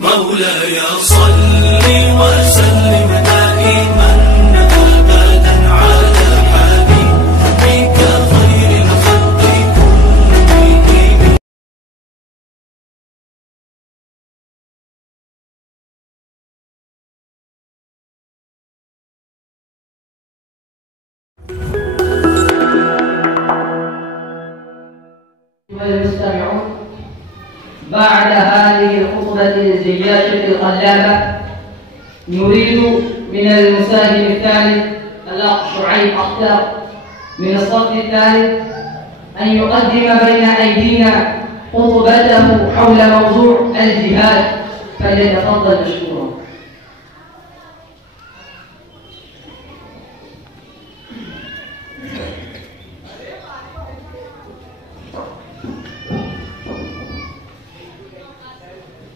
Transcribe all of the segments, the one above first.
مولاي صل وسلم دائما أبدا على حبيبك خير الخلق كلهم. والمستمعون، بعد هذه الخطبة الزجاجة الخلابة نريد من المساهم الثالث الأخ شعيب أختار من الصف الثالث أن يقدم بين أيدينا خطبته حول موضوع الجهاد، فليتفضل مشكورا.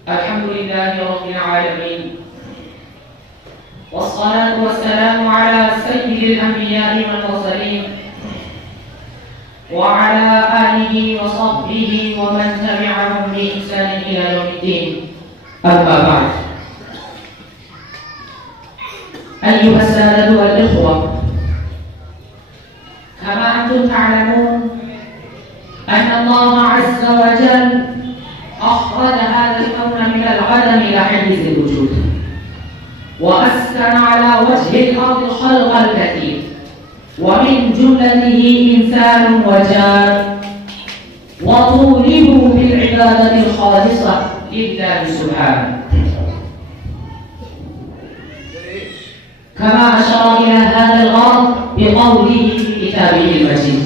الحمد لله رب العالمين، والصلاة والسلام على سيد الأنبياء والمرسلين وعلى آله وصحبه ومن تبعهم بإحسان إلى يوم الدين. أما بعد، أيها السادة والإخوة، كما أنتم تعلمون أن الله عز وجل أخرج هذا الكون من العدم إلى حيز الوجود، وأسكن على وجه الأرض الخلق الكثير، ومن جملته إنسان وجان، وطولبوا بالعبادة الخالصة لله سبحانه، كما أشار إلى هذا الغرض بقوله في كتابه المجيد: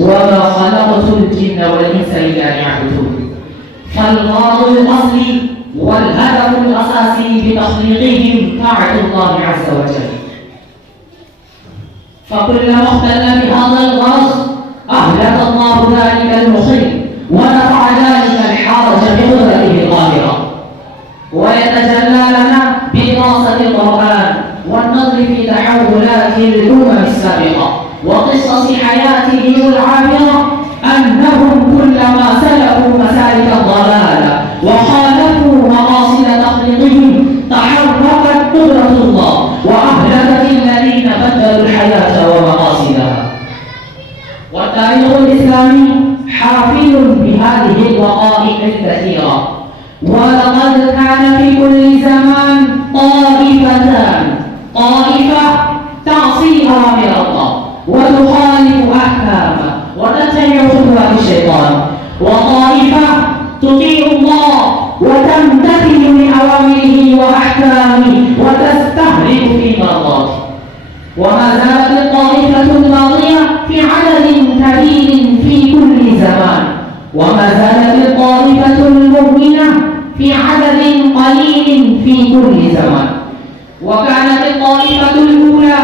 وما خلقت الجن والإنس إلا ليعبدون. فالغرض الأصلي والهدف الأساسي بتخليقهم طاعة الله عز وجل، فكلما اختل بهذا الغرض أهلك الله ذلك المخل ورفع ذلك الحرج بقدرته القاهرة. ويتجلى لنا بدراسة القرآن والنظر في تحولات الأمم السابقة وقصص حياتهم العابرة أنهم كلما سلكوا مسالك الضلال وخالفوا مقاصد تخليقهم تحركت قدرة الله وأهلكت الذين بدلوا الحياة ومقاصدها. والتاريخ الإسلامي حافل بهذه الوقائع الكثيرة، ولقد كان في كل زمان طائفتان: طائفة تعصي أوامر الله وتخالف أحكامه وتتبع خطوات الشيطان، وطائفة تطيع الله وتمتثل لأوامره وأحكامه وتستهلك في مرضاته. وما زالت الطائفة الباغية في عدد كبير في كل زمان، وما زالت الطائفة المؤمنة في عدد قليل في كل زمان. وكانت الطائفة الأولى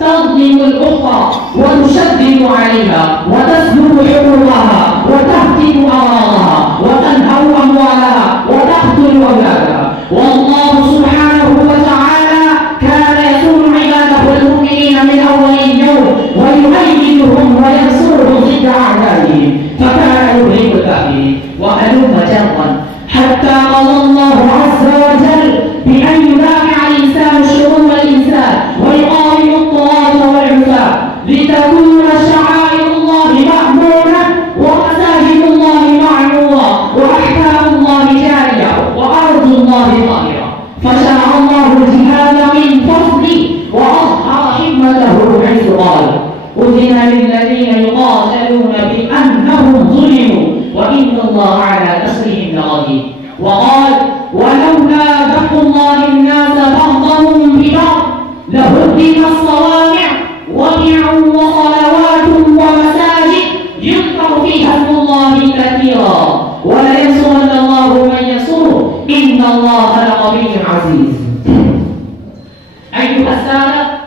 تظلم الأخرى وتشدد عليها وتسلب حقوقها وتهتك أراضها وتنهب أموالها وتقتل أولادها. والله سبحانه وتعالى كان يصون عباده المؤمنين من أول اليوم ويؤيدهم وينصرهم ضد أعدائهم، فكان يهلك الكافرين. وهلم جرا حتى قضى الله عز وجل بأن يدافع الإنسان شؤون الإنسان ويقاوم الطغاة والعصاة، لتكون شعائر الله مأمونة ومساجد الله معمورة وأحكام الله جارية وأرض الله طاهرة. فشرع الله الجهاد من فضله وأظهر حكمته حيث قال: أذن للذين يقاتلون بأنهم ظلموا وإن الله على نصرهم لقدير. وقال: ولولا دفع الله الناس بعضهم ببعض لهدم الصوامع وبيع وصلوات ومساجد يذكر فيها اسم الله كثيرا ولينصرن الله من ينصره إن الله لقوي عزيز. أيها السادة،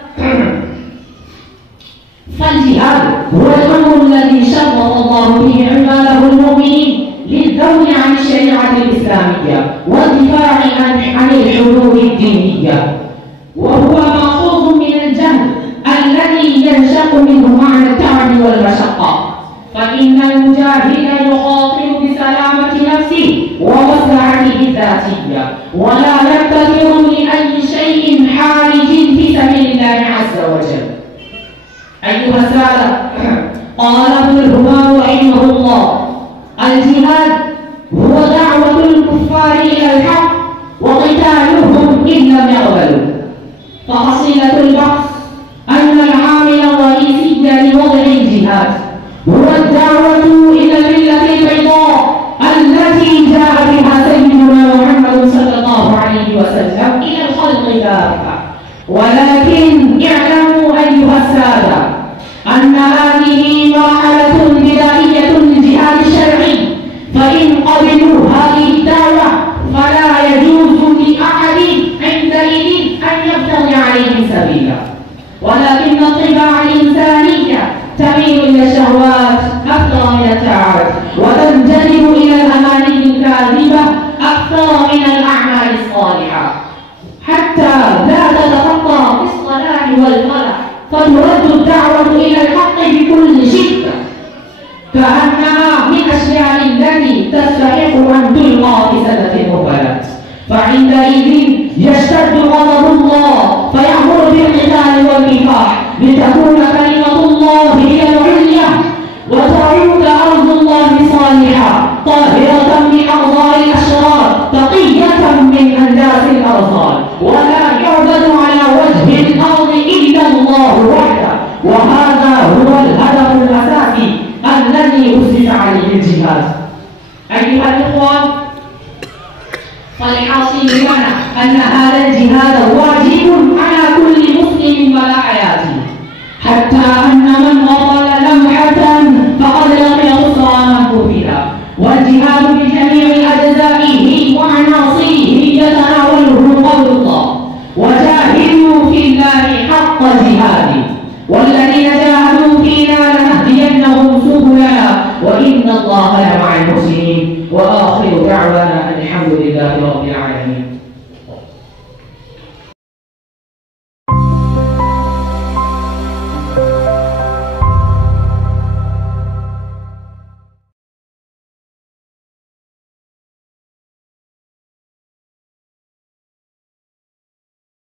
فالجهاد هو الأمر الذي شرط الله به عباده المؤمنين للذود عن الشريعة الإسلامية والدفاع عن الحدود الدينية، وهو مأخوذ من الجهل الذي ينشأ منه معنى التعب والمشقة. فإن المجاهد يخاطر بسلامة نفسه ومصلحته ذاتية ولا يقتدر لأي شيء حارج في سبيل الله عز وجل. أيها السادة، قال ابن الهمام رحمه الله: الجهاد هو دعوة الكفار إلى الحق وقتالهم إن لم يقبلوا. فحصيلة البحث أن العامل الرئيسي لوضع الجهاد هو الدعوة إلى الملة البيضاء التي جاء بها سيدنا محمد صلى الله عليه وسلم إلى الخلق كافة. ولكن اعلموا أيها السادة أن هذه مرحلة بدائية للجهاد الشرعي، فإن قبلوا هذه الدعوة فلا يجوز لأحد عندئذ أن يبتغي عليهم سبيلا. ولكن الطباع الإنسانية تميل إلى الشهوات أكثر من الطاعات، وتنجذب إلى الأماني الكاذبة أكثر من الأعمال الصالحة، حتى لا تتخطى في الصلاح والفلاح، فترد الدعوة إلى الحق بكل شدة كأنها من أشياء التي تستحق أن تلقى في سدة المقبلات. فعندئذ يشتد غضب الله فيأمر بالقتال والكفاح لتكون كلمة الله هي العليا وتعود أرض الله صالحة طاهرة من أرضاء الأشرار تقية من أنداس الأرض، ولا يعبد على وجه الأرض إلا الله وحده. وهذا هو الهدف الأساسي الذي أسس عليه الجهاد. أيها الإخوان، فالحاصل لنا أن هذا الجهاد واجب على كل مسلم ولا حياته، حتى أن من